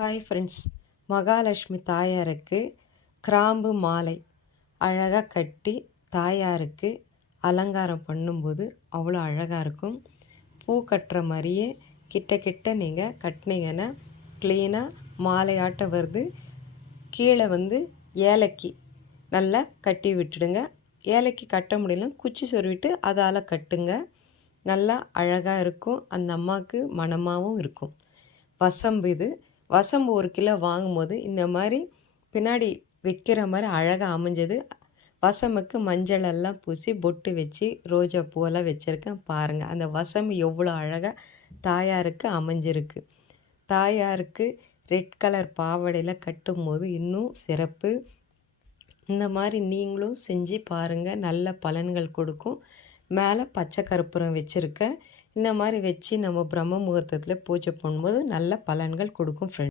Hi friends, Mahalakshmi தாயாருக்கு கிராம்பு மாலை அழகாக கட்டி தாயாருக்கு அலங்காரம் பண்ணும்போது அவ்வளோ அழகாக இருக்கும். பூ கட்டுற மாதிரியே கிட்ட கிட்ட நீங்கள் கட்டினீங்கன்னா க்ளீனாக மாலையாட்டம் வருது. கீழே ஏலக்கி நல்லா கட்டி விட்டுடுங்க. ஏலக்கி கட்ட முடியலன்னா குச்சி சொருவிட்டு அதால் கட்டுங்க. நல்லா அழகாக இருக்கும். அந்த அம்மாவுக்கு மணமாகவும் இருக்கும். வசம்பு வசம்பு 1 கிலோ வாங்கும்போது இந்த மாதிரி பின்னாடி வைக்கிற மாதிரி அழகாக அமைஞ்சது. வசம்புக்கு மஞ்சள் எல்லாம் பூசி பொட்டு வச்சு ரோஜா பூவெல்லாம் வச்சுருக்கேன் பாருங்கள். அந்த வசம்பு எவ்வளோ அழகாக தாயாருக்கு அமைஞ்சிருக்கு. தாயாருக்கு ரெட் கலர் பாவாடையில் கட்டும்போது இன்னும் சிறப்பு. இந்த மாதிரி நீங்களும் செஞ்சு பாருங்கள், நல்ல பலன்கள் கொடுக்கும். மேலே பச்சை கற்பூரம் வச்சுருக்கேன். இந்த மாதிரி வச்சு நம்ம பிரம்ம முகூர்த்தத்தில் பூஜை பண்ணும்போது நல்ல பலன்கள் கொடுக்கும் ஃப்ரெண்ட்ஸ்.